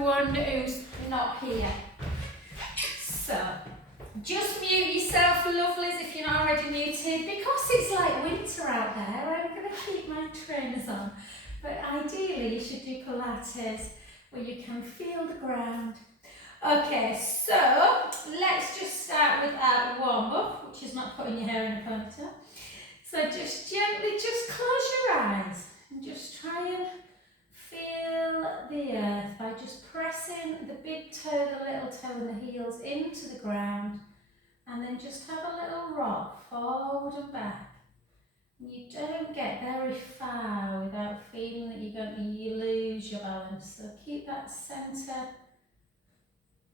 everyone who's not here. So, just mute yourself, lovelies, if you're not already muted. Because it's like winter out there, I'm going to keep my trainers on. But ideally, you should do Pilates where you can feel the ground. Okay, so let's just start with our warm-up, which is not putting your hair in a ponytail. So just gently, just close your eyes and just try and feel the earth by just pressing the big toe, the little toe and the heels into the ground, and then just have a little rock forward and back. You don't get very far without feeling that you lose your balance. So keep that centre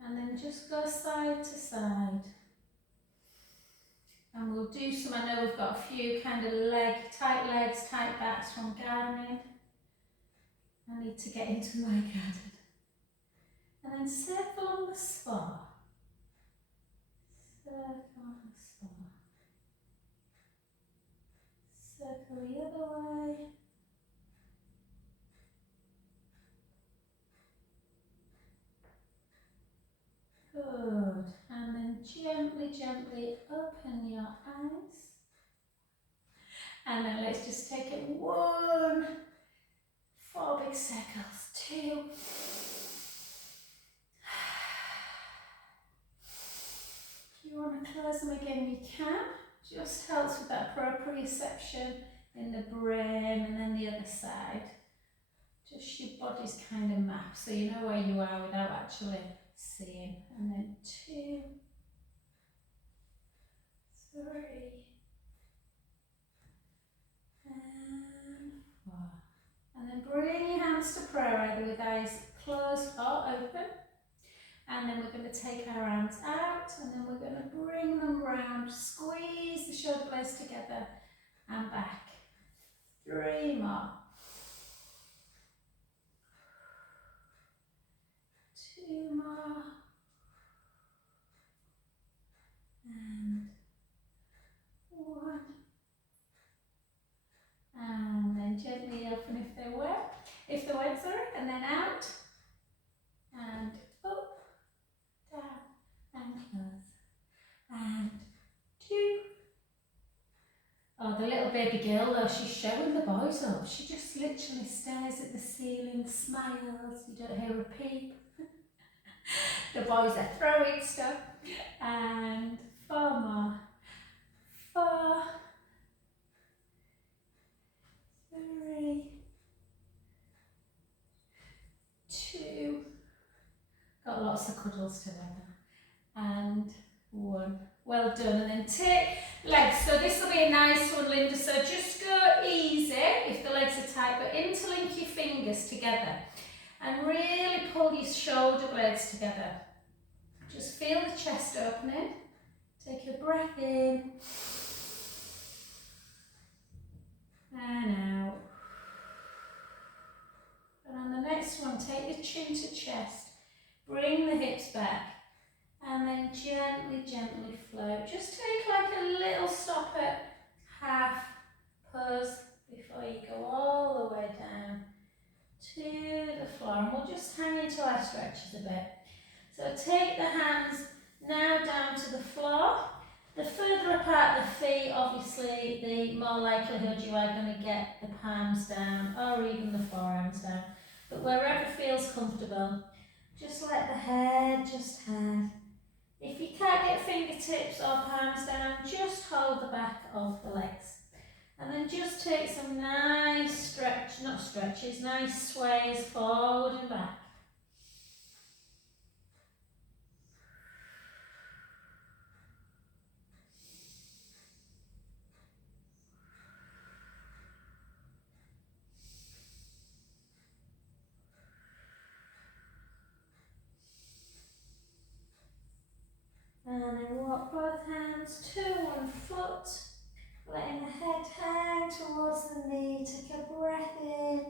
and then just go side to side. And we'll do some, I know we've got a few kind of tight legs, tight backs from gardening. I need to get into my garden. And then circle on the spot. Circle on the spot. Circle the other way. Good. And then gently, gently open your eyes. And then let's just take it 1, 4 big circles, 2. If you want to close them again, you can. Just helps with that proprioception in the brain, and then the other side. Just your body's kind of map, so you know where you are without actually seeing. And then 2, 3, and 4. And then bring your hands to prayer, either with eyes closed or open. And then we're going to take our arms out, and then we're going to bring them round, squeeze the shoulder blades together and back. 3 more. 2 more. And 1. And then gently open if they're wet. If they're wet, sorry. And then out. And up. Down. And close. And 2. Oh, the little baby girl though, she's showing the boys up. She just literally stares at the ceiling, smiles. You don't hear a peep. The boys are throwing stuff. And 4 more. 4. 3. 2. Got lots of cuddles together. And 1. Well done. And then take legs. So this will be a nice one, Linda. So just go easy if the legs are tight, but interlink your fingers together and really pull your shoulder blades together. Just feel the chest opening. Take a breath in and out. And on the next one, take the chin to chest. Bring the hips back. And then gently, gently float. Just take like a little stop at half pose before you go all the way down to the floor. And we'll just hang into our stretches a bit. So take the hands now down to the floor. The further apart the feet, obviously, the more likelihood you are going to get the palms down or even the forearms down. But wherever feels comfortable, just let the head just hang. If you can't get fingertips or palms down, just hold the back of the legs. And then just take some nice nice sways forward and back. And then walk both hands to one foot, letting the head hang towards the knee. Take a breath in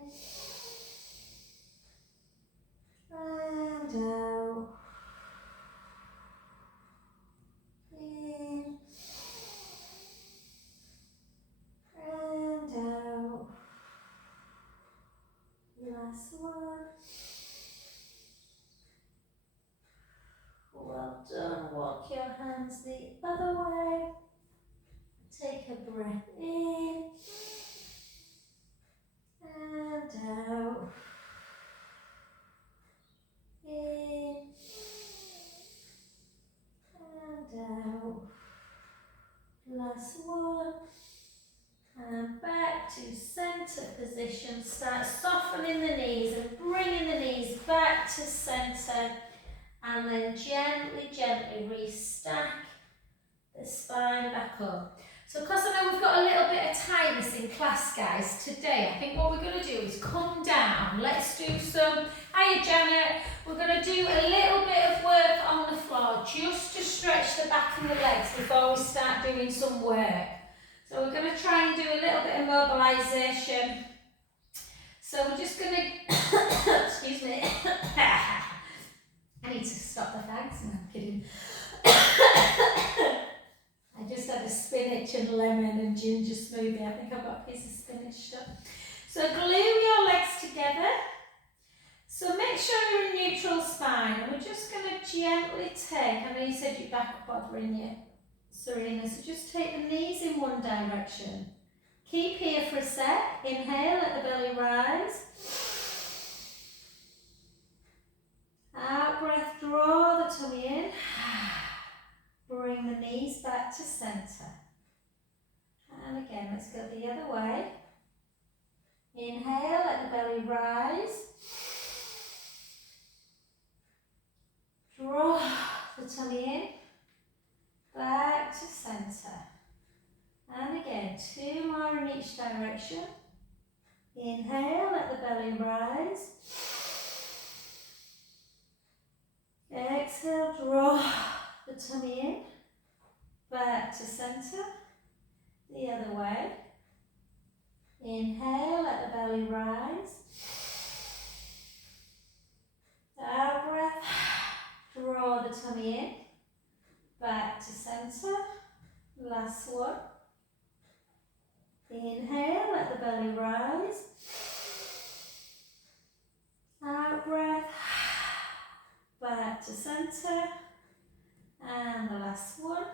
and out. In and out. Last one. breath in and out. In and out. Last one. And back to centre position. Start softening the knees and bringing the knees back to centre. And then gently, gently restack the spine back up. So because I know we've got a little bit of tightness in class, guys, today I think what we're going to do is come down. Let's do some, hiya Janet, we're going to do a little bit of work on the floor just to stretch the back of the legs before we start doing some work. So we're going to try and do a little bit of mobilisation. So we're just going to, excuse me, I need to stop the fags, no, I'm kidding. I just had a spinach and lemon and ginger smoothie. I think I've got a piece of spinach stuff. So glue your legs together. So make sure you're in neutral spine. And we're just going to gently take, I know you said your back bothering you, Serena, so just take the knees in one direction. Keep here for a sec. Inhale, let the belly rise. Out breath, draw the tummy in. Bring the knees back to centre. And again, let's go the other way. Inhale, let the belly rise. Draw the tummy in. Back to centre. And again, 2 more in each direction. Inhale, let the belly rise. Exhale, draw the tummy in. Back to centre. The other way. Inhale, let the belly rise. Out breath. Draw the tummy in. Back to centre. Last one. Inhale, let the belly rise. Out breath. Back to centre. And the last one.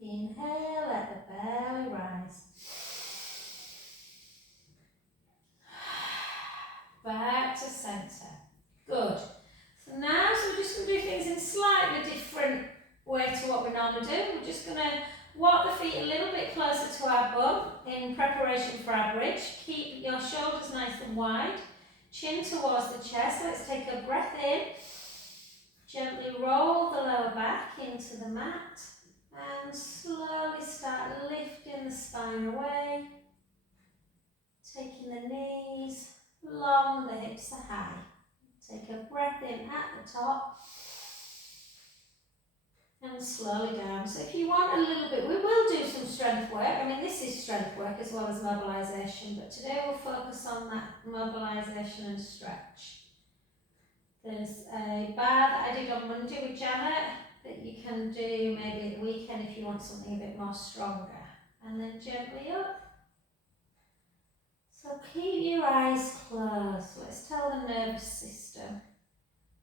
Inhale, let the belly rise. Back to centre. Good. So now, we're just going to do things in slightly different way to what we normally do. We're just going to walk the feet a little bit closer to our bum in preparation for our bridge. Keep your shoulders nice and wide. Chin towards the chest. Let's take a breath in. Gently roll the lower back into the mat. And slowly start lifting the spine away. Taking the knees long, the hips are high. Take a breath in at the top. And slowly down. So if you want a little bit, we will do some strength work. I mean, this is strength work as well as mobilisation, but today we'll focus on that mobilisation and stretch. There's a bar that I did on Monday with Janet that you can do maybe at the weekend if you want something a bit more stronger. And then gently up. So keep your eyes closed. Let's tell the nervous system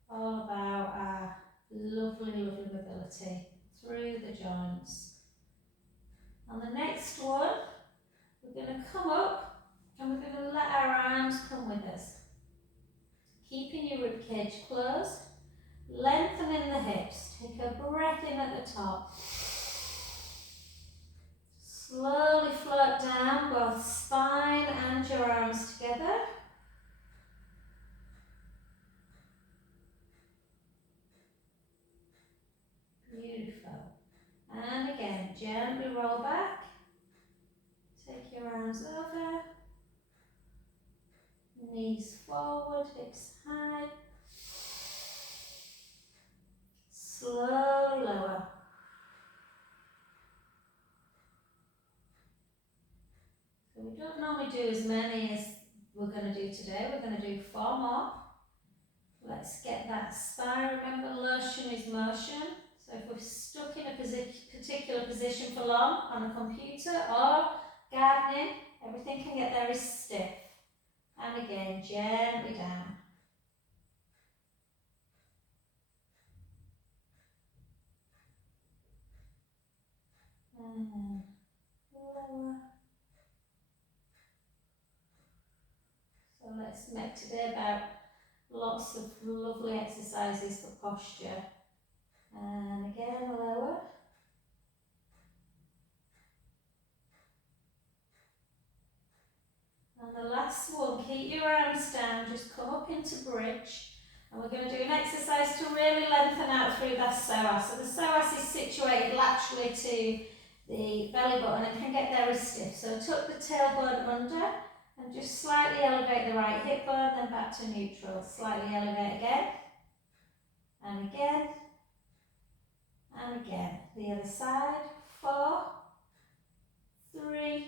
all about our lovely, lovely mobility through the joints. On the next one, we're going to come up and we're going to let our arms come with us. Keeping your ribcage closed, lengthening the hips. Take a breath in at the top. Slowly float down both spine and your arms together. Beautiful. And again, gently roll back. Take your arms over. Knees forward, hips high. Slowly lower. So we don't normally do as many as we're going to do today. We're going to do 4 more. Let's get that spine. Remember, motion is motion. So if we're stuck in a particular position for long on a computer or gardening, everything can get very stiff. And again, gently down. And let's make today about lots of lovely exercises for posture. And again, lower. And the last one, keep your arms down, just come up into bridge. And we're going to do an exercise to really lengthen out through that psoas. So the psoas is situated laterally to the belly button and can get very stiff. So tuck the tailbone under and just slightly elevate the right hip bone, then back to neutral. Slightly elevate again, and again, and again. The other side, 4, 3,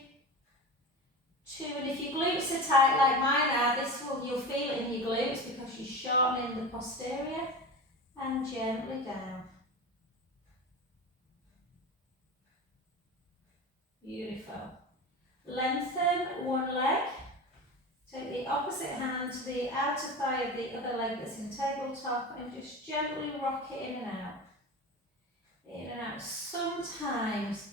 2, and if your glutes are tight like mine are, this will, you'll feel it in your glutes because you're shortening the posterior, and gently down. Beautiful. Lengthen one leg. Take the opposite hand to the outer thigh of the other leg that's in tabletop and just gently rock it in and out. In and out. Sometimes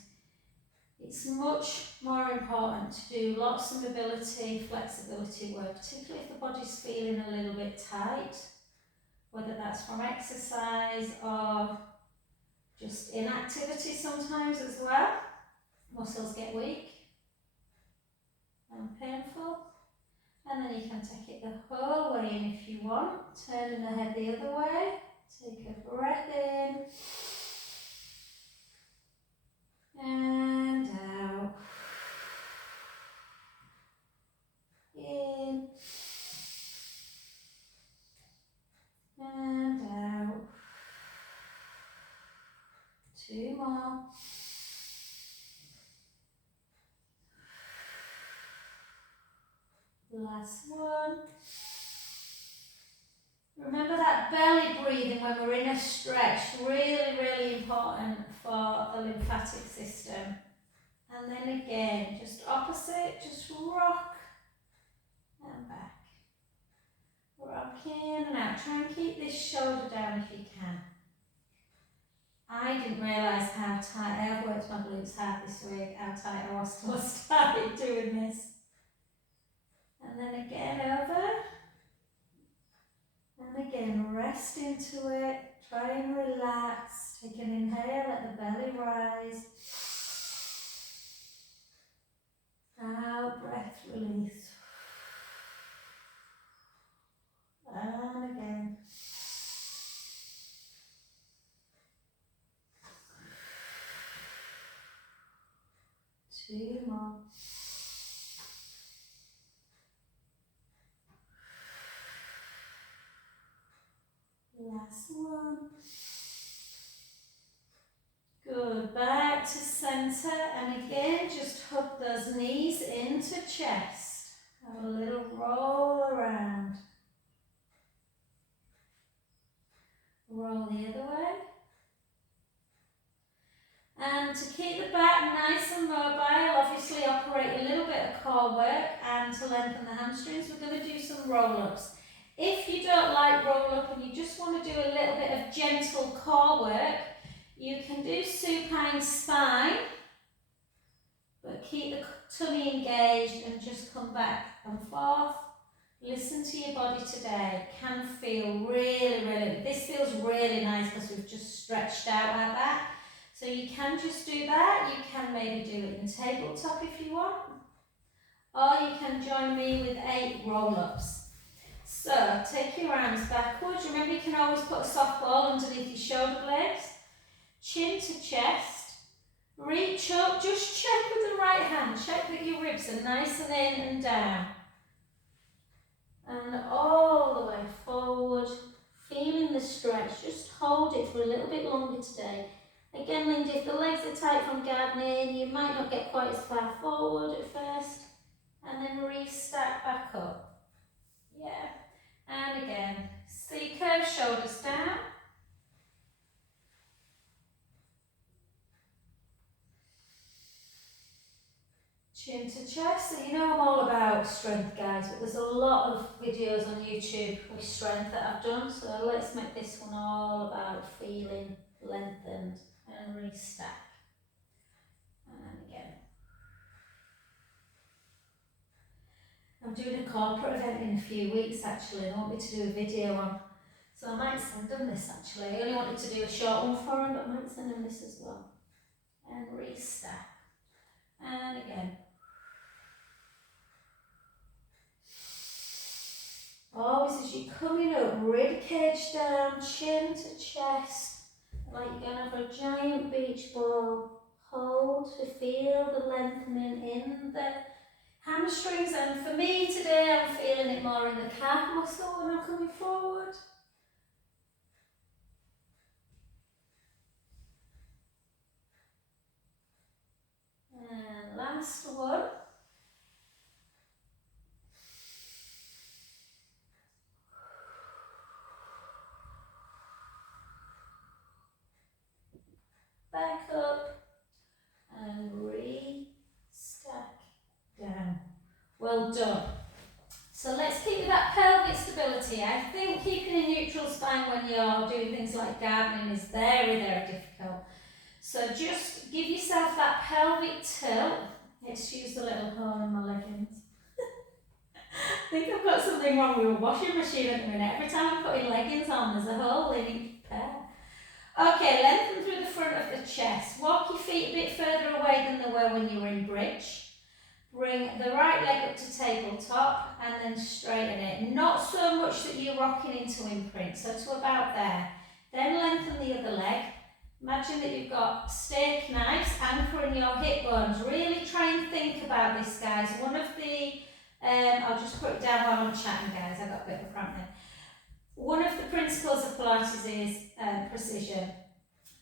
it's much more important to do lots of mobility, flexibility work, particularly if the body's feeling a little bit tight, whether that's from exercise or just inactivity sometimes as well. Muscles get weak and painful. And then you can take it the whole way in if you want, turning the head the other way. Take a breath in and out. In and out. 2 more. Last one. Remember that belly breathing when we're in a stretch, really, really important for the lymphatic system. And then again, just opposite, just rock and back. Rock in and out. Try and keep this shoulder down if you can. I didn't realise how tight, I've worked my glutes hard this week, how tight I was till I started doing this. And then again over. And again, rest into it. Try and relax. Take an inhale, let the belly rise. Out, breath, release. And again. Two more. Last one. Good. Back to center, and again, just hug those knees into chest. Have a little roll around. Roll the other way. And to keep the back nice and mobile, obviously operate a little bit of core work, and to lengthen the hamstrings, we're going to do some roll-ups. If you don't like roll-up and you just want to do a little bit of gentle core work, you can do supine spine, but keep the tummy engaged and just come back and forth. Listen to your body today. It can feel really, really, this feels really nice because we've just stretched out our back. So you can just do that. You can maybe do it in tabletop if you want. Or you can join me with 8 roll-ups. So take your arms backwards. Remember, you can always put a soft ball underneath your shoulder blades. Chin to chest. Reach up. Just check with the right hand. Check that your ribs are nice and in and down. And all the way forward. Feeling the stretch. Just hold it for a little bit longer today. Again, Linda, if the legs are tight from gardening, you might not get quite as far forward at first. And then restack back up. Yeah. And again. So you curve shoulders down. Chin to chest. So you know I'm all about strength, guys, but there's a lot of videos on YouTube with strength that I've done. So let's make this one all about feeling lengthened and restack. And again. I'm doing a corporate event in a few weeks actually. They want me to do a video on. So I might send them this actually. I only wanted to do a short one for them, but I might send them this as well. And restack. And again. Always as you're coming up, rib cage down, chin to chest, like you're going to have a giant beach ball. Hold to feel the lengthening in the hamstrings, and for me today I'm feeling it more in the calf muscle when I'm coming forward. And last one. Back up and re-stack down. Well done. So let's keep that pelvic stability. I think keeping a neutral spine when you're doing things like gardening is very, very difficult. So just give yourself that pelvic tilt. Excuse the little hole in my leggings. I think I've got something wrong with a washing machine at the minute. Every time I'm putting leggings on, there's a hole in each pair. Okay, lengthen through the front of the chest. Walk your feet a bit further away than they were when you were in bridge. Bring the right leg up to tabletop and then straighten it. Not so much that you're rocking into imprint, so to about there. Then lengthen the other leg. Imagine that you've got steak knives anchoring your hip bones. Really try and think about this, guys. One of the, I'll just put it down while I'm chatting, guys. I got a bit of a cramp there. One of the principles of Pilates is precision.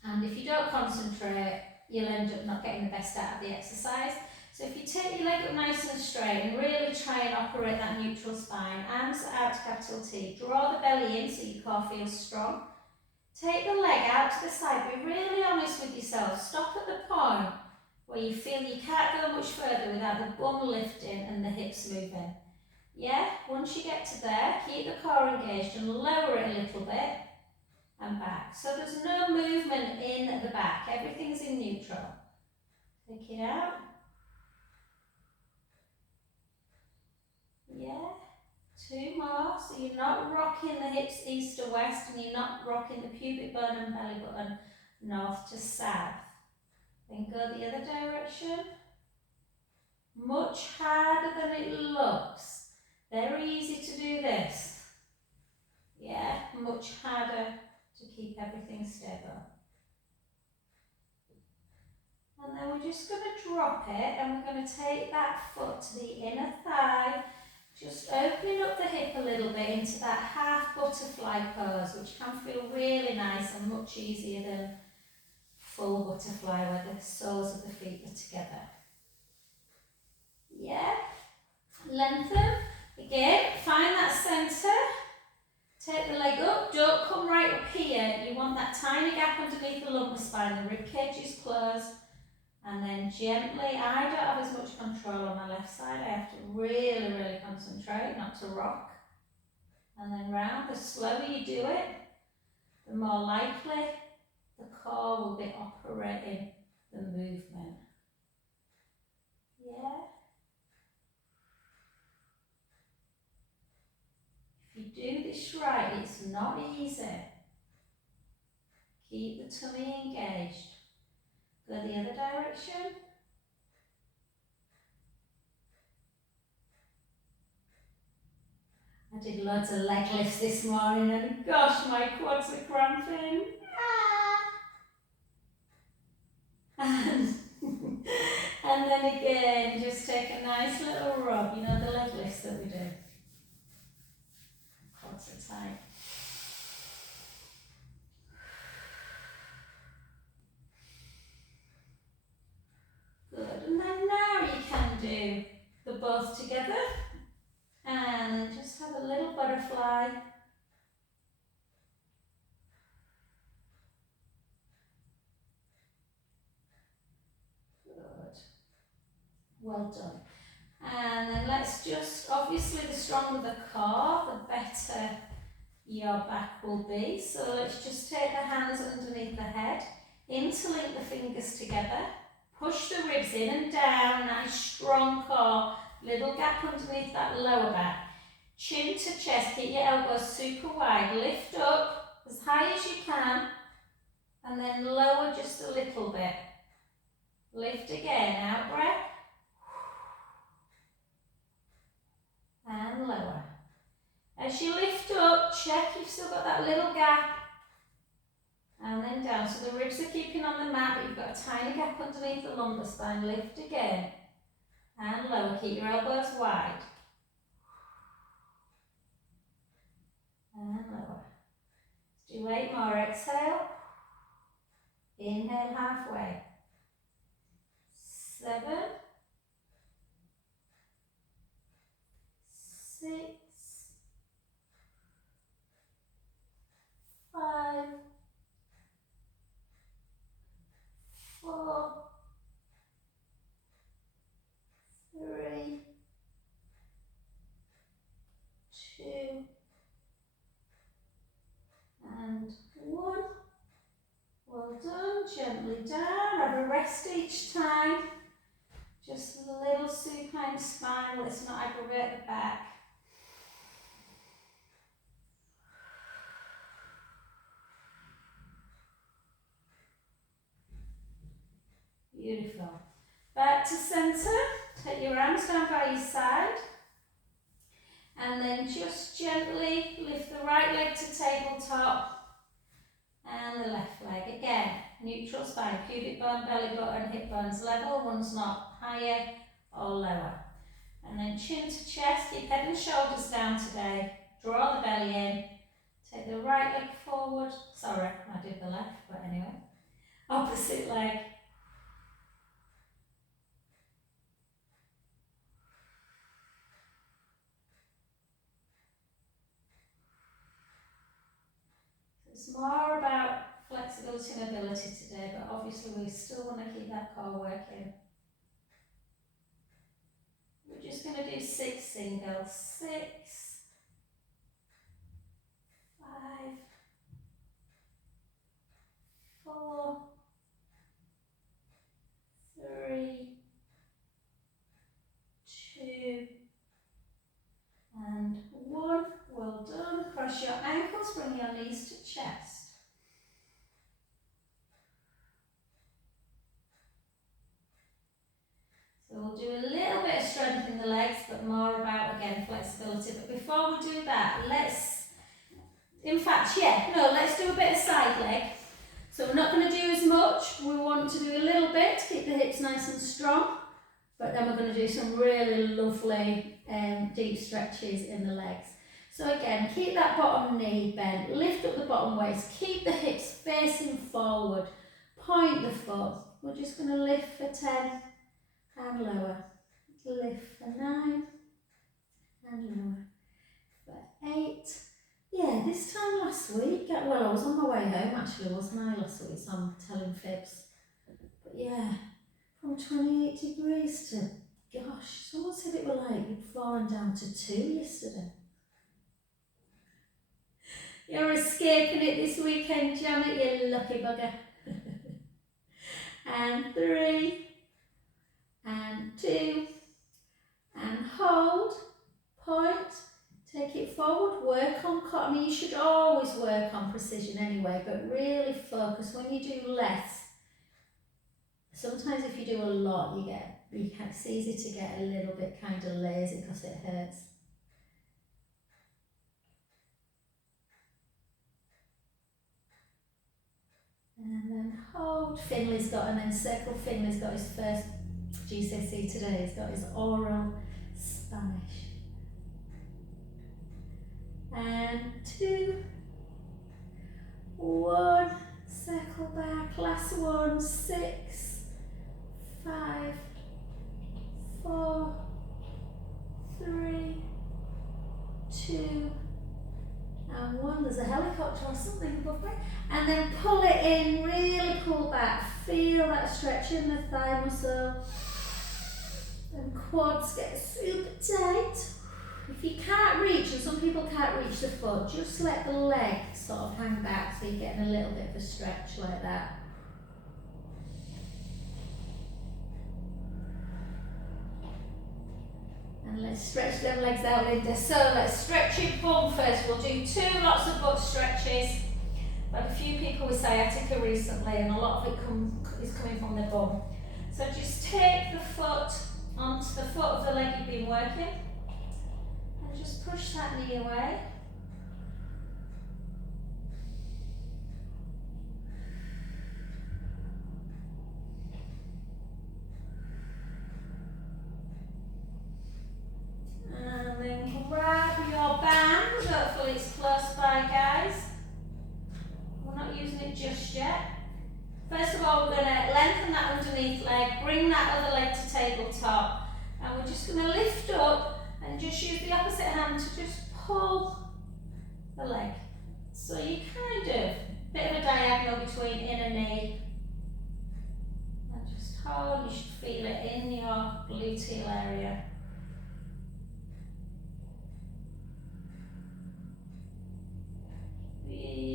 And if you don't concentrate, you'll end up not getting the best out of the exercise. So if you take your leg up nice and straight and really try and operate that neutral spine, arms out to capital T, draw the belly in so your core feels strong. Take the leg out to the side, be really honest with yourself. Stop at the point where you feel you can't go much further without the bum lifting and the hips moving. Yeah, once you get to there, keep the core engaged and lower it a little bit and back. So there's no movement in the back, everything's in neutral. Take it out. Yeah, two more. So you're not rocking the hips east to west and you're not rocking the pubic bone and belly button north to south. Then go the other direction. Much harder than it looks. Very easy to do this. Yeah, much harder to keep everything stable. And then we're just going to drop it and we're going to take that foot to the inner thigh. Just opening up the hip a little bit into that half butterfly pose, which can feel really nice and much easier than full butterfly where the soles of the feet are together. Yeah, lengthen. Again, find that centre. Take the leg up, don't come right up here. You want that tiny gap underneath the lumbar spine, the rib cage is closed. And then gently, I don't have as much control on my left side, I have to really, really concentrate not to rock. And then round, the slower you do it, the more likely the core will be operating the movement. Yeah. If you do this right, it's not easy. Keep the tummy engaged. Go the other direction. I did loads of leg lifts this morning and gosh, my quads are cramping. And then again, just take a nice little rub, you know the leg lifts that we do. Quads are tight. Good, and then now you can do the both together and just have a little butterfly. Good, well done. And then let's just, obviously the stronger the core, the better your back will be. So let's just take the hands underneath the head, interlink the fingers together, push the ribs in and down, nice strong core, Little gap underneath that lower back. Chin to chest, keep your elbows super wide. Lift up as high as you can and then lower just a little bit. Lift again, out breath. And lower. As you lift up, check you've still got that little gap. And then down. So the ribs are keeping on the mat, but you've got a tiny gap underneath the lumbar spine. Lift again. And lower. Keep your elbows wide. And lower. Let's do 8 more. Exhale. Inhale halfway. 7. 6. 5. 4. 3. 2. And 1. Well done. Gently down. Have a rest each time. Just a little supine spine. Let's not aggravate the back. Beautiful. Back to centre. Take your arms down by your side. And then just gently lift the right leg to tabletop. And the left leg. Again, neutral spine. Pubic bone, belly button, hip bones level. One's not higher or lower. And then chin to chest. Keep head and shoulders down today. Draw the belly in. Take the right leg forward. Sorry, I did the left, but anyway. Opposite leg. It's more about flexibility and ability today, but obviously we still want to keep that core working. We're just going to do 6 singles. 6, 5, 4, 3, 2, and 1. Well done. Cross your ankles, bring your knees to chest. So we'll do a little bit of strength in the legs, but more about, again, flexibility. But before we do that, let's do a bit of side leg. So we're not going to do as much. We want to do a little bit to keep the hips nice and strong. But then we're going to do some really lovely deep stretches in the legs. So again, keep that bottom knee bent, lift up the bottom waist, keep the hips facing forward, point the foot. We're just going to lift for 10 and lower, lift for 9 and lower, for 8. Yeah, this time last week, well, I was on my way home actually, wasn't I, last week, so I'm telling fibs. But yeah, from 28 degrees to, gosh, someone said it were like you'd fallen down to 2 yesterday. You're escaping it this weekend, Janet, you lucky bugger. And 3, and 2, and hold, point, take it forward, work on core. I mean, you should always work on precision anyway, but really focus. When you do less, sometimes if you do a lot, it's easy to get a little bit kind of lazy because it hurts. And then hold. Finley's got, and then circle. Finley's got his first GCSE today. He's got his oral Spanish. And 2, 1, circle back. Last one. 6, 5, 4, 3, 2, and 1. There's a helicopter or something above me. And then pull it in, really pull back. Feel that stretch in the thigh muscle. And quads get super tight. If you can't reach, and some people can't reach the foot, just let the leg sort of hang back so you're getting a little bit of a stretch like that. And let's stretch them legs out, Linda. So let's stretch your bum first. We'll do 2 lots of butt stretches. But a few people with sciatica recently, and a lot of it is coming from their bum. So just take the foot onto the foot of the leg you've been working, and just push that knee away. And then grab your band. Hopefully it's close by, guys. We're not using it just yet. First of all, we're going to lengthen that underneath leg, bring that other leg to tabletop, and we're just going to lift up and just use the opposite hand to just pull the leg. So you kind of, bit of a diagonal between inner knee, and just hold. You should feel it in your gluteal area.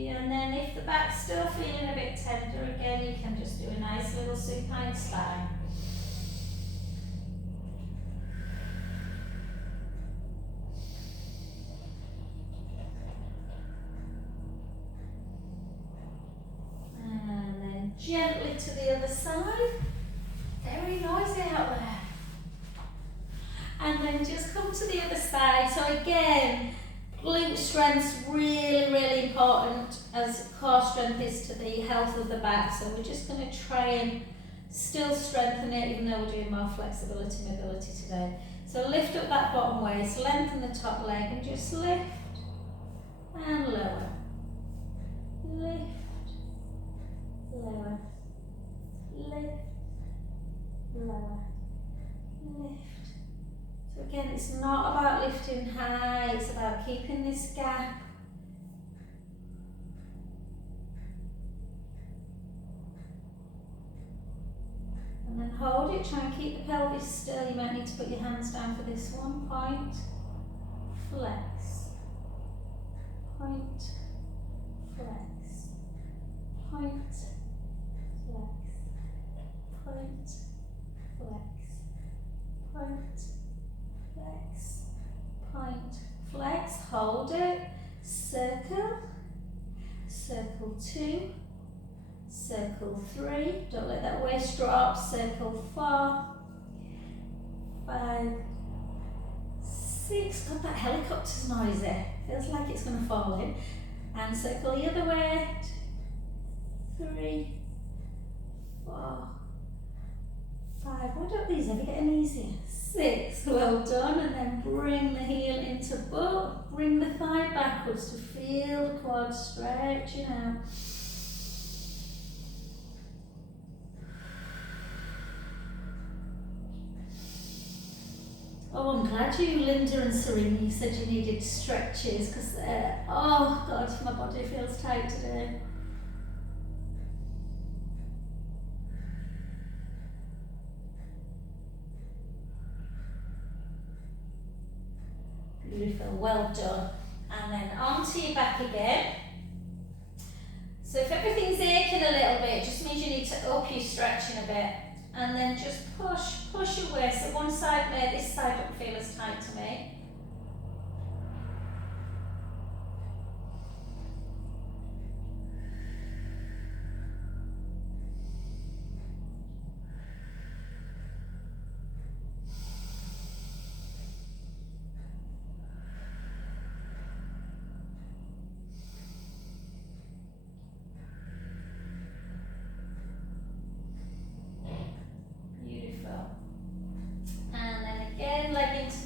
And then if the back's still feeling a bit tender, again you can just do a nice little supine spine. And then gently to the other side. Very noisy out there. And then just come to the other side. So again, glute strength's really, really important, as core strength is to the health of the back. So we're just going to try and still strengthen it, even though we're doing more flexibility, mobility today. So lift up that bottom waist, lengthen the top leg, and just lift and lower. Lift, lower, lift, lower, lift. So again, it's not about lifting high, it's about keeping this gap. And then hold it, try and keep the pelvis still. You might need to put your hands down for this one. Point, flex, point, flex, point, flex, point, flex, point, flex, point, flex, hold it, circle, circle 2, circle 3, don't let that waist drop, circle 4, 5, 6, God, that helicopter's noisy, feels like it's going to fall in, and circle the other way, 3, 4, 5, why don't these ever get any easier? 6, well done, and then bring the heel into butt, bring the thigh backwards to feel the quads stretching out. Oh, I'm glad you, Linda and Serena, you said you needed stretches, because oh God, my body feels tight today. Beautiful, well done. And then onto your back again. So if everything's aching a little bit, it just means you need to up your stretching a bit. And then just push your waist. So one side may, this side don't feel as tight to me.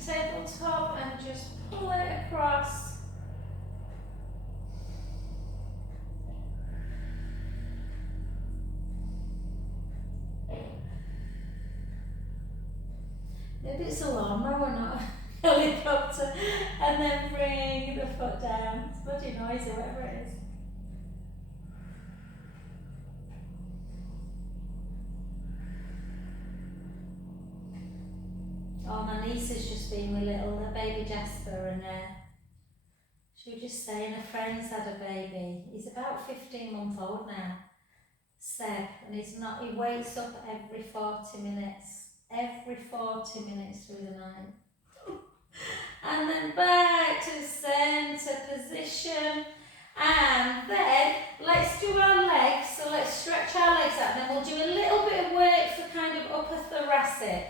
Tabletop and just pull it across. Maybe it's a lawnmower, not a helicopter. And then bring the foot down. It's bloody noisy, whatever it is. Oh, my niece has just been with little baby Jasper, and she was just saying her friend's had a baby. He's about 15 months old now, Seb, and he wakes up every 40 minutes. Every 40 minutes through the night. And then back to centre position. And then let's do our legs. So let's stretch our legs out. Then we'll do a little bit of work for kind of upper thoracic.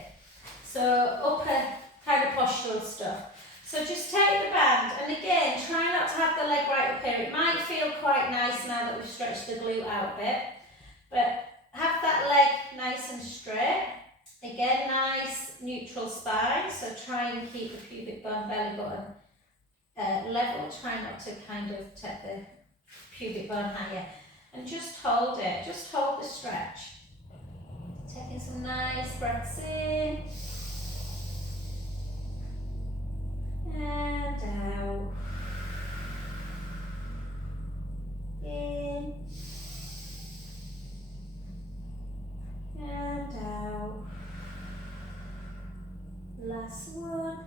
So upper kind of postural stuff. So just take the band, and again, try not to have the leg right up here. It might feel quite nice now that we've stretched the glute out a bit, but have that leg nice and straight. Again, nice neutral spine, so try and keep the pubic bone, belly button level. Try not to kind of take the pubic bone higher. And just hold it, just hold the stretch. Taking some nice breaths in. And out. In. And out. Last one.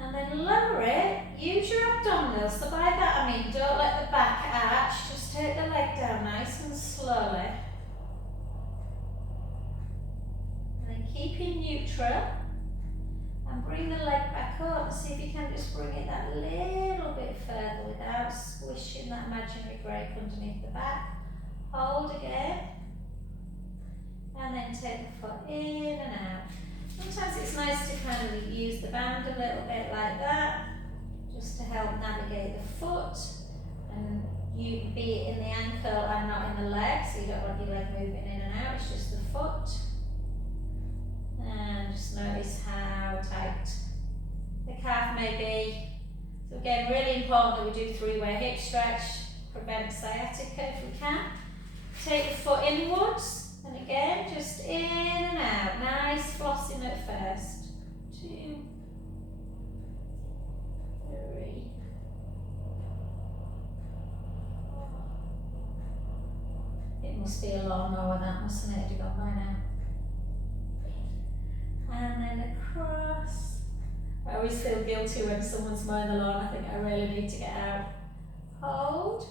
And then lower it. Use your abdominals. So by that I mean don't let the back arch. Just take the leg down nice and slowly. And then keep it neutral. And bring the leg back up and see if you can just bring it that little bit further without squishing that imaginary break underneath the back. Hold again. And then take the foot in and out. Sometimes it's nice to kind of use the band a little bit like that, just to help navigate the foot. And you be it in the ankle and not in the leg, so you don't want your leg moving in and out, it's just the foot. And just notice how tight the calf may be. So again, really important that we do three-way hip stretch, prevent sciatica if we can. Take the foot inwards, and again, just in and out. Nice flossing at first. 2, 3, 4. It must be a lawnmower that, mustn't it? Have you got by now? And then across. I always feel guilty when someone's mowing the lawn. I think I really need to get out. Hold.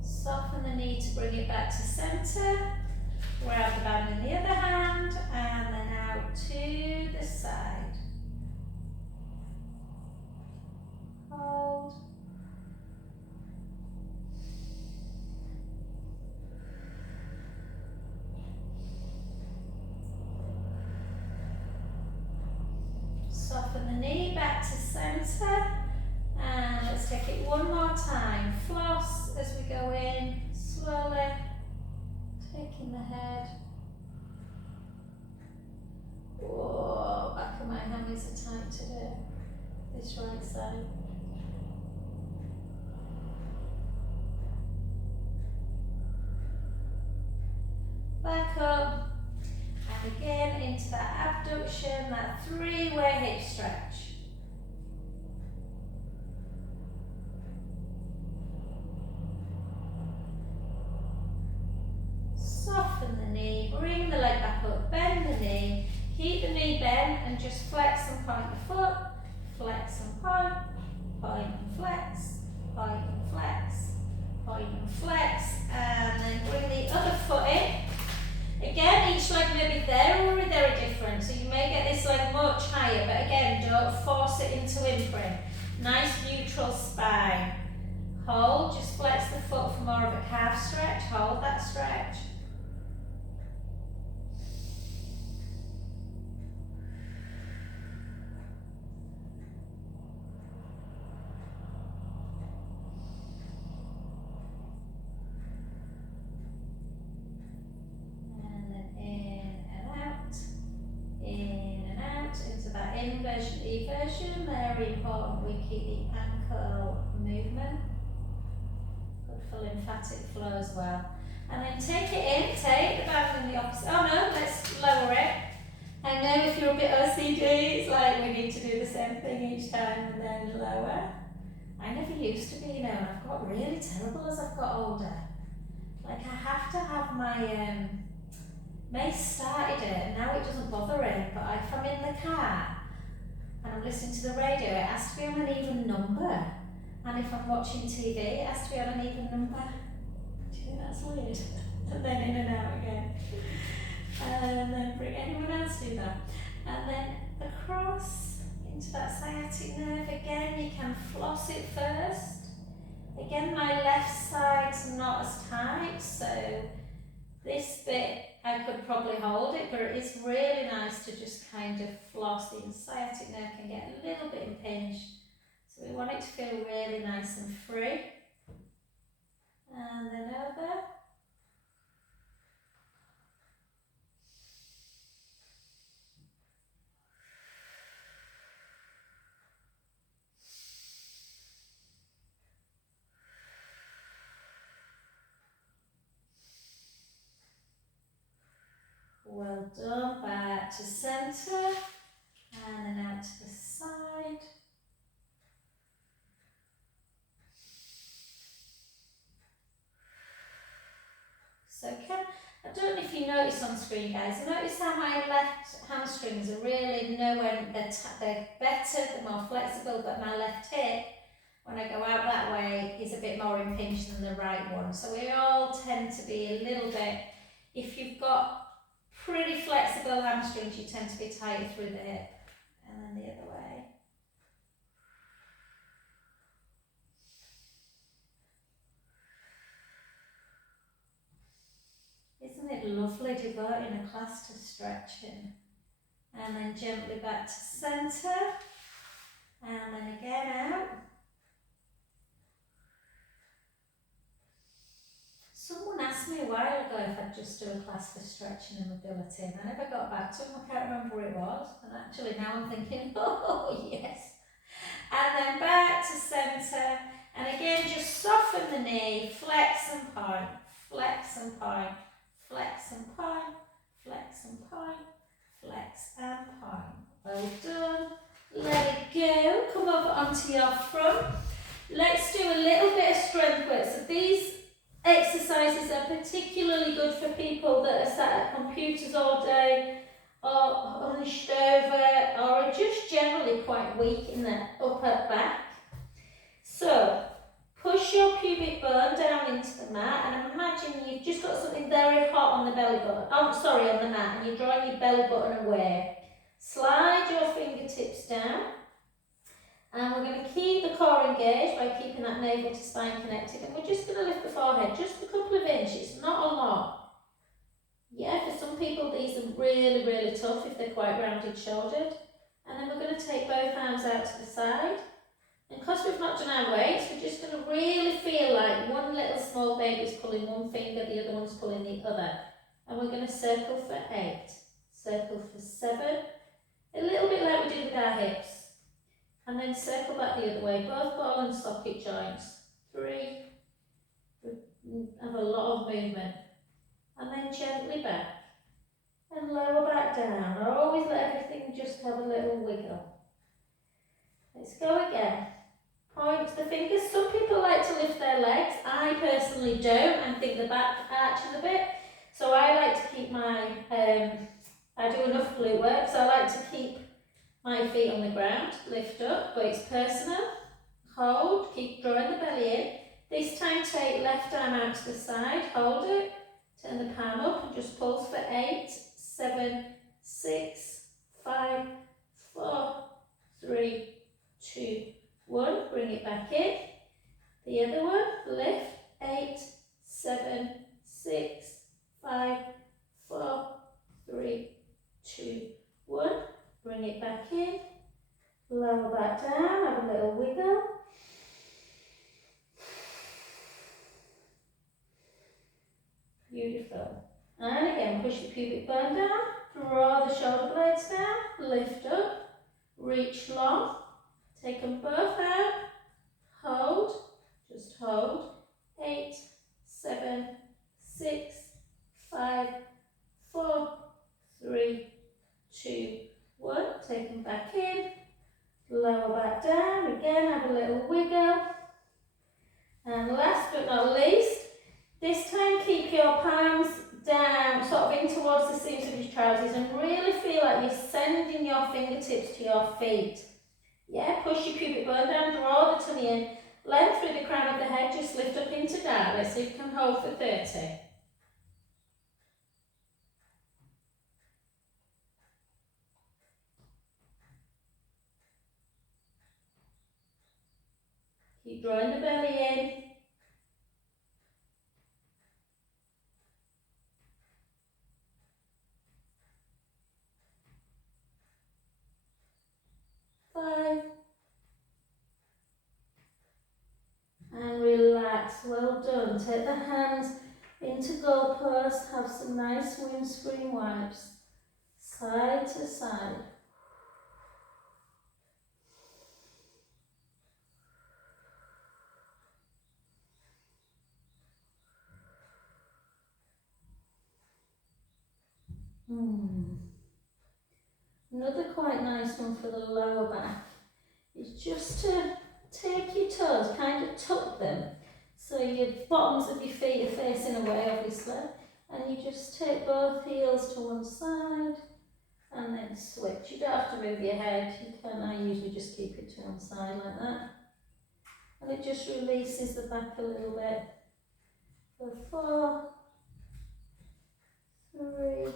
Soften the knee to bring it back to centre. Grab the band in the other hand and then out to the side. Hold. Soften the knee back to centre. And let's take it one more time. Floss as we go in, slowly. Taking the head. Whoa, back of my hammies are tight today. This right side. Back up. And again into that abduction, that three-way hip stretch. Soften the knee, bring the leg back up, bend the knee, keep the knee bent and just flex and point the foot, flex and point and flex, point and flex, point and flex, and then bring the other foot in. Again, each leg may be there or very different, so you may get this leg much higher, but again, don't force it into imprint. Nice neutral spine. Hold, just flex the foot for more of a calf stretch, hold that stretch. Inversion, eversion, very important we keep the ankle movement. Good for lymphatic flow as well. And then take it in, take the band in the opposite. Oh no, let's lower it. I know if you're a bit OCD, it's like we need to do the same thing each time and then lower. I never used to be, you know, and I've got really terrible as I've got older. Like I have to have my May started it and now it doesn't bother him, but if I'm in the car, and I'm listening to the radio, it has to be on an even number. And if I'm watching TV, it has to be on an even number. Do you think that's weird? And then in and out again. And then bring anyone else do that. And then across into that sciatic nerve again. You can floss it first. Again, my left side's not as tight, so this bit I could probably hold it, but it is really nice to just kind of floss. The sciatic nerve can get a little bit impinged, so we want it to feel really nice and free. And then over. Well done, back to centre, and then out to the side. So I don't know if you notice on screen, guys, notice how my left hamstrings are really nowhere, they're better, they're more flexible, but my left hip, when I go out that way, is a bit more impinged than the right one. So we all tend to be a little bit, if you've got pretty flexible hamstrings, you tend to be tighter through the hip, and then the other way. Isn't it lovely devoting a class to stretching? And then gently back to centre, and then again out. Someone asked me a while ago if I'd just do a class for stretching and mobility, and I never got back to them. I can't remember what it was, and actually now I'm thinking, oh yes. And then back to centre, and again just soften the knee, flex and point, flex and point, flex and point, flex and point, flex and point. Well done. Let it go. Come over onto your front. Let's do a little bit of strength work. So these exercises are particularly good for people that are sat at computers all day, or hunched over, or are just generally quite weak in the upper back. So push your pubic bone down into the mat, and imagine you've just got something very hot on the belly button. Oh, sorry, on the mat, and you're drawing your belly button away. Slide your fingertips down, and we're going to keep the core engaged by keeping that navel to spine connected, and we're just going to lift the forehead just a couple of inches, not a lot. Yeah, for some people these are really, really tough if they're quite rounded shouldered. And then we're going to take both arms out to the side. And because we've not done our weights, we're just going to really feel like one little small baby's pulling one finger, the other one's pulling the other. And we're going to circle for 8, circle for 7, a little bit like we did with our hips. And then circle back the other way, both ball and socket joints. 3, we have a lot of movement. And then gently back. And lower back down. I always let everything just have a little wiggle. Let's go again. Point the fingers. Some people like to lift their legs. I personally don't, and think the back arches a bit. So I like to keep my, I do enough glute work, so I like to keep my feet on the ground, lift up, but it's personal. Hold, keep drawing the belly in. This time take left arm out to the side, hold it, turn the palm up and just pulse for 8, 7, 6, 5, 4, 3, 2, 1. Bring it back in. The other one, lift, 8, 7, 6, 5, 4, 3, 2, 1. Bring it back in, lower back down, have a little wiggle. Beautiful. And again, push the pubic bone down, draw the shoulder blades down, lift up, reach long, take them both out, hold, just hold. 8, 7, 6, 5, 4, 3, 2, 1, take them back in, lower back down, again have a little wiggle. And last but not least, this time keep your palms down, sort of in towards the seams of your trousers, and really feel like you're sending your fingertips to your feet. Yeah, push your pubic bone down, draw the tummy in, length through the crown of the head, just lift up into downward so you can hold for 30. Keep drawing the belly in. 5. And relax, well done. Take the hands into goalpost, have some nice windscreen wipes, side to side. Another quite nice one for the lower back is just to take your toes, kind of tuck them, so your bottoms of your feet are facing away obviously, and you just take both heels to one side and then switch. You don't have to move your head, you can, I usually just keep it to one side like that, and it just releases the back a little bit. For 4, 3,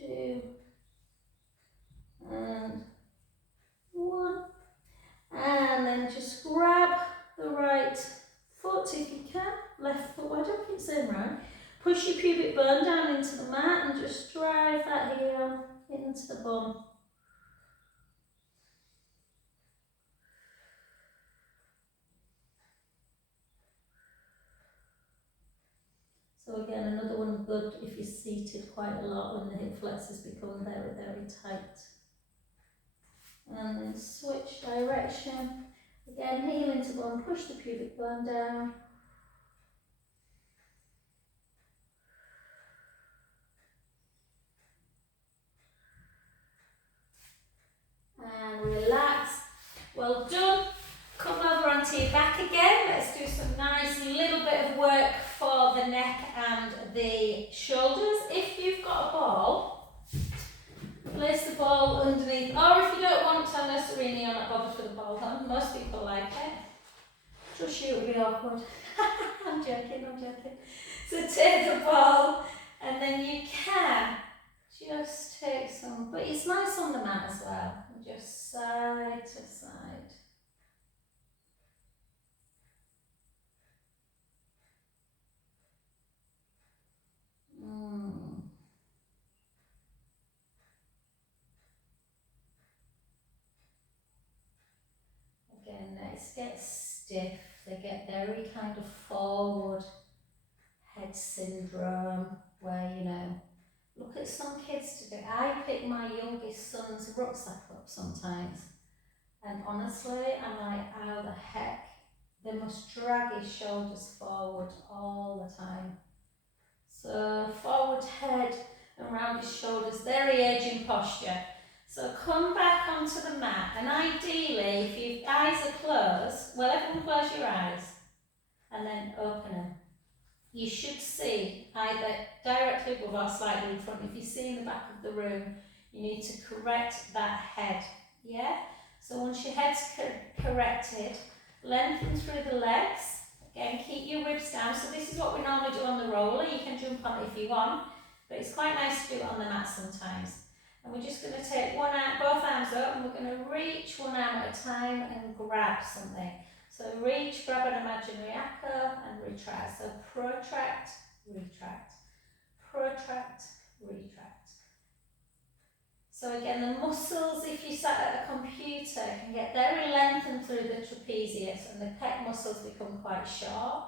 2, and 1. And then just grab the right foot if you can, left foot, why do I keep saying right? Push your pubic bone down into the mat and just drive that heel into the bum. So again, another one good if you're seated quite a lot when the hip flexors become very, very tight. And then switch direction. Again, heel into bum, push the pubic bone down. And relax. Well done. Come over onto your back again. Let's do some nice little bit of work for the neck and the shoulders. If you've got a ball, place the ball underneath. Or if you don't want to, no, Serena, you're not bothered for the ball. Most people like it. Just you, it would be awkward. I'm joking. So take the ball and then you can just take some, but it's nice on the mat as well. Just side to side. Again, necks get stiff, they get very kind of forward head syndrome, where, you know, look at some kids today. I pick my youngest son's rucksack up sometimes, and honestly, I'm like, how the heck? They must drag his shoulders forward all the time. So forward head and round his shoulders, very aging posture. So come back onto the mat, and ideally, if your eyes are closed, well, everyone close your eyes and then open them. You should see either directly above or slightly in front. If you see in the back of the room, you need to correct that head, yeah? So once your head's corrected, lengthen through the legs. Again, keep your ribs down. So this is what we normally do on the roller. You can jump on it if you want, but it's quite nice to do it on the mat sometimes. And we're just going to take one arm, both arms up, and we're going to reach one arm at a time and grab something. So reach, grab an imaginary apple and retract. So protract, retract, protract, retract. So again, the muscles, if you sat at a computer, can get very lengthened through the trapezius, and the pec muscles become quite short.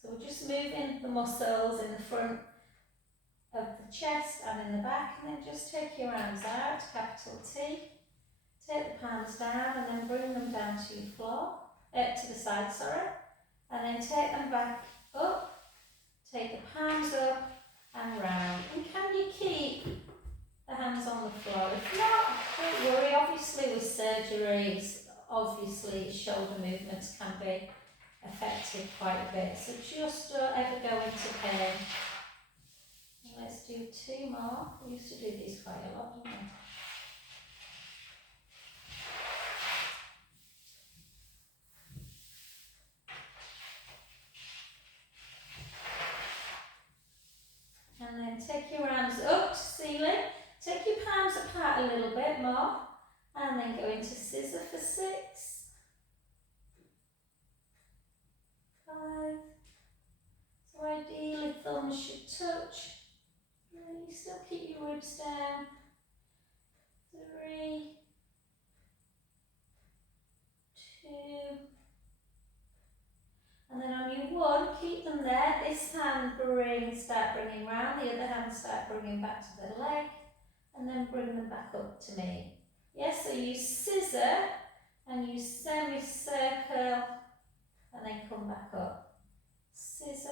So we're just moving the muscles in the front of the chest and in the back, and then just take your arms out, capital T. Take the palms down and then bring them down to your floor, to the side, sorry. And then take them back up, take the palms up and round. And can you keep the hands on the floor? If not, don't worry. Obviously with surgeries, obviously shoulder movements can be affected quite a bit. So just don't ever go into pain. Let's do 2 more. We used to do these quite a lot, didn't we? ribs down. 3, 2, and then on your 1, keep them there. This hand start bringing round, the other hand start bringing back to the leg, and then bring them back up to me. Yes, so you scissor and you semicircle and then come back up. Scissor,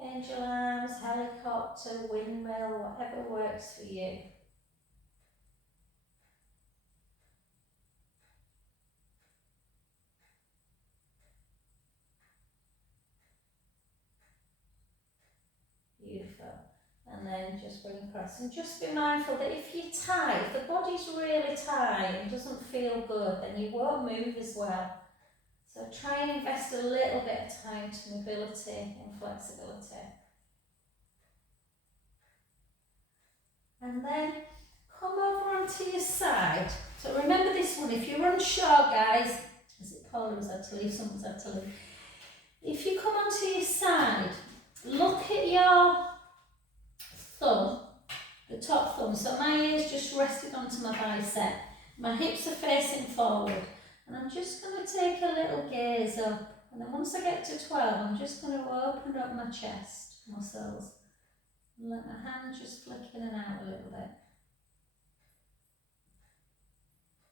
angel arms, helicopter, windmill, whatever works for you. Beautiful. And then just bring across. And just be mindful that if you're tight, if the body's really tight and doesn't feel good, then you won't move as well. So try and invest a little bit of time to mobility and flexibility. And then come over onto your side. So remember this one, if you're unsure, guys, is it Paula was had to leave, someone's had to leave. If you come onto your side, look at your thumb, the top thumb. So my ear's just rested onto my bicep. My hips are facing forward. And I'm just going to take a little gaze up. And then once I get to 12, I'm just going to open up my chest muscles. And let my hand just flick in and out a little bit.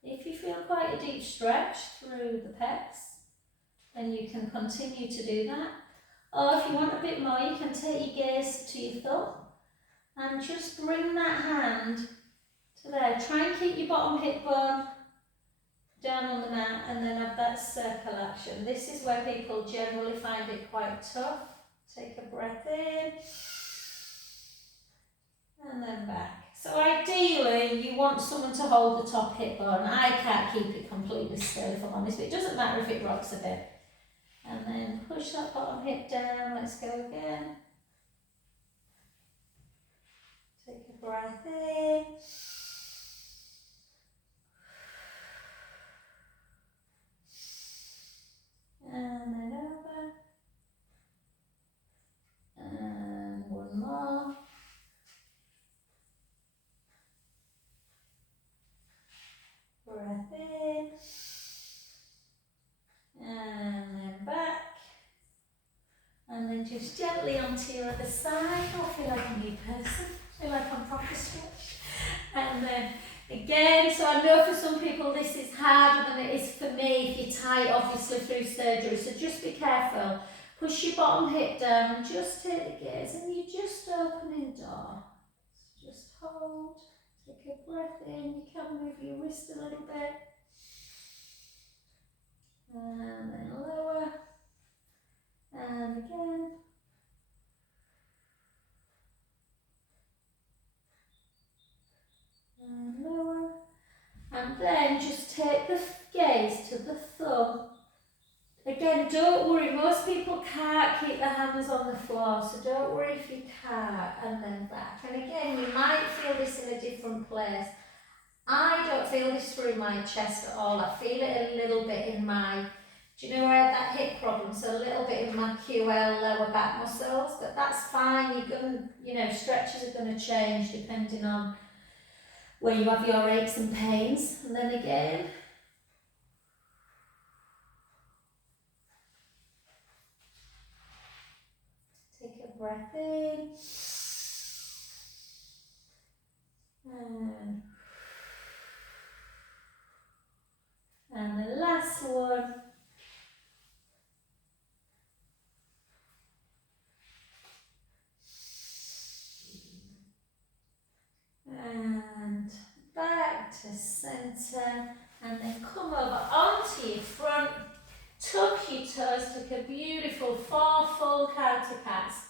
If you feel quite a deep stretch through the pecs, then you can continue to do that. Or if you want a bit more, you can take your gaze to your thumb and just bring that hand to there. Try and keep your bottom hip bone down on the mat and then have that circle action. This is where people generally find it quite tough. Take a breath in and then back. So ideally you want someone to hold the top hip bone. I can't keep it completely still if I'm honest, but it doesn't matter if it rocks a bit. And then push that bottom hip down. Let's go again. Take a breath in. And then over. And one more. Breath in. And then back. And then just gently onto your other side. I feel like a new person. I feel like I'm proper stretched. And then again, so I know for some people this is harder than it is for me if you're tight, obviously through surgery. So just be careful. Push your bottom hip down and just take the gaze and you're just opening door. Just hold. Take a breath in. You can move your wrist a little bit. And then lower. And again. And lower. And then just take the gaze to the thumb. Again, don't worry, most people can't keep their hands on the floor, so don't worry if you can't. And then back. And again, you might feel this in a different place. I don't feel this through my chest at all. I feel it a little bit in my, do you know where I had that hip problem? So a little bit in my QL lower back muscles, but that's fine. You're going, you know, stretches are going to change depending on where you have your aches and pains. And then again. Take a breath in. And the last one. And back to centre. And then come over onto your front. Tuck your toes. Take a beautiful 4 full counterpats.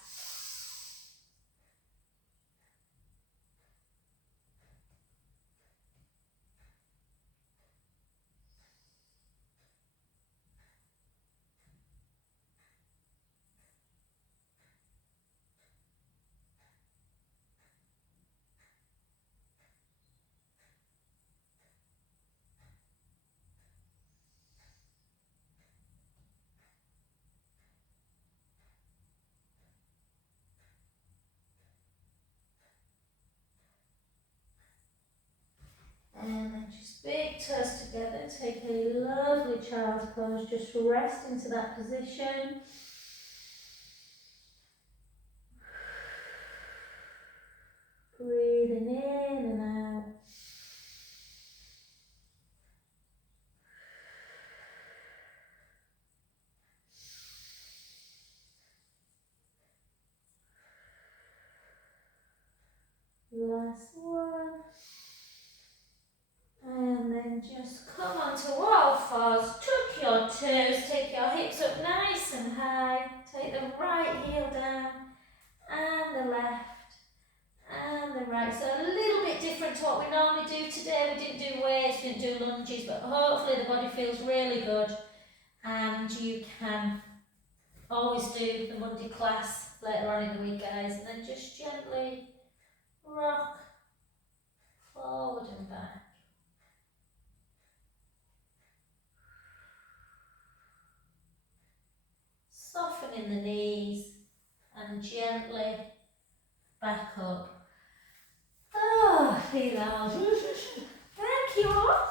Big toes together, take a lovely child's pose, just rest into that position. Breathing in and out. Last one. And then just come onto all fours, tuck your toes, take your hips up nice and high, take the right heel down, and the left, and the right. So a little bit different to what we normally do today. We didn't do weights, we didn't do lunges, but hopefully the body feels really good, and you can always do the Monday class later on in the week, guys, and then just gently rock forward and back. Softening the knees and gently back up. Oh, feel out. Thank you all.